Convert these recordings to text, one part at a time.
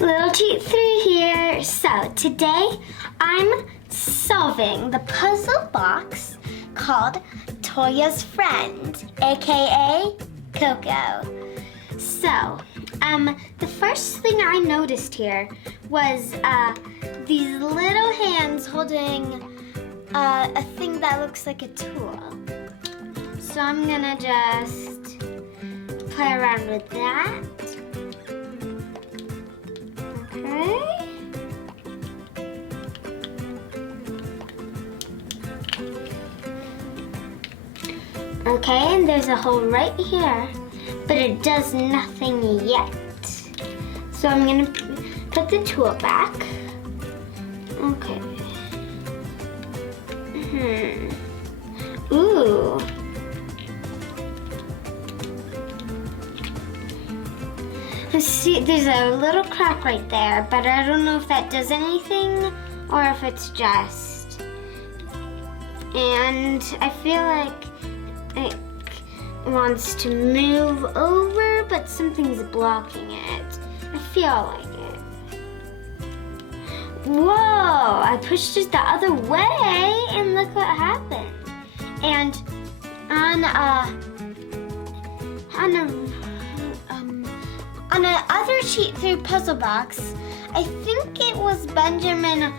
Little cheat 3 here. So today I'm solving the puzzle box called Toya's Friend, aka Coco. So, the first thing I noticed here was these little hands holding a thing that looks like a tool. So I'm gonna just play around with that. Okay, and there's a hole right here, but it does nothing yet. So I'm gonna put the tool back. Okay. Ooh. See, there's a little crack right there, but I don't know if that does anything or if it's just. And I feel like it wants to move over, but something's blocking it. I feel like it. Whoa, I pushed it the other way and look what happened. And on another cheat 3 puzzle box, I think it was Benjamin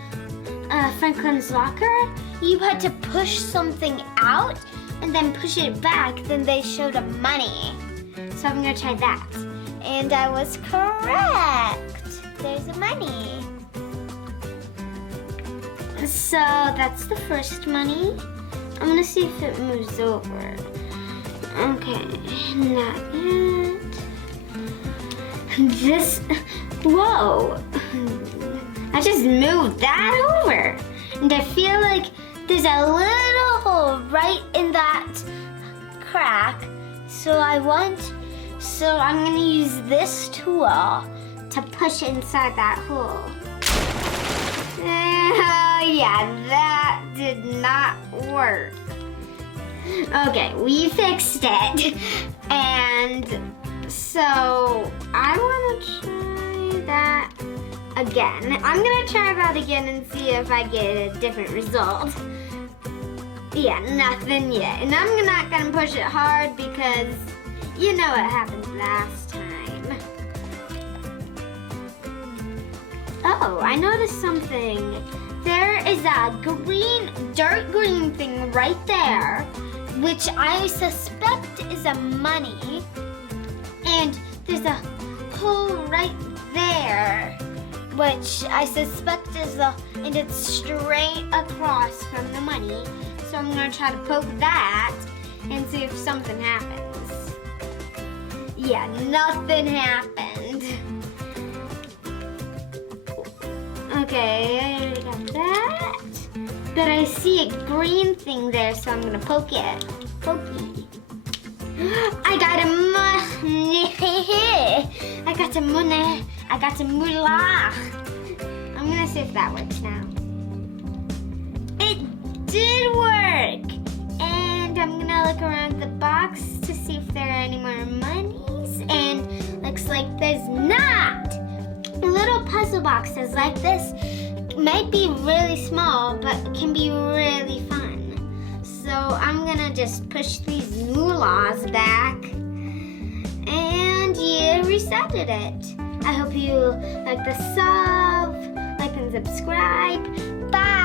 Franklin's locker, you had to push something out and then push it back, then they showed a money. So I'm gonna try that. And I was correct. There's a money. So that's the first money. I'm gonna see if it moves over. Okay, not yet. Whoa. I just moved that over. And I feel like there's a little hole right in that crack. So I'm gonna use this tool to push inside that hole. Yeah, that did not work. Okay, we fixed it. And so I wanna try that again. I'm gonna try that again and see if I get a different result. Yeah, nothing yet. And I'm not gonna push it hard because you know what happened last time. Oh, I noticed something. There is a dark green thing right there, which I suspect is a money. And there's a hole right there, which I suspect is and it's straight across from the money. So I'm gonna try to poke that and see if something happens. Yeah, nothing happened. Okay, I already got that. But I see a green thing there, so I'm gonna poke it. Pokey. I got a money. I got a money. I got a moolah. I'm gonna see if that works now. It did work. And I'm gonna look around the box to see if there are any more monies. And looks like there's not. Little puzzle boxes like this might be really small, but can be really fun. So I'm gonna just push these moolahs back, and you resetted it. I hope you like the sub, like and subscribe. Bye.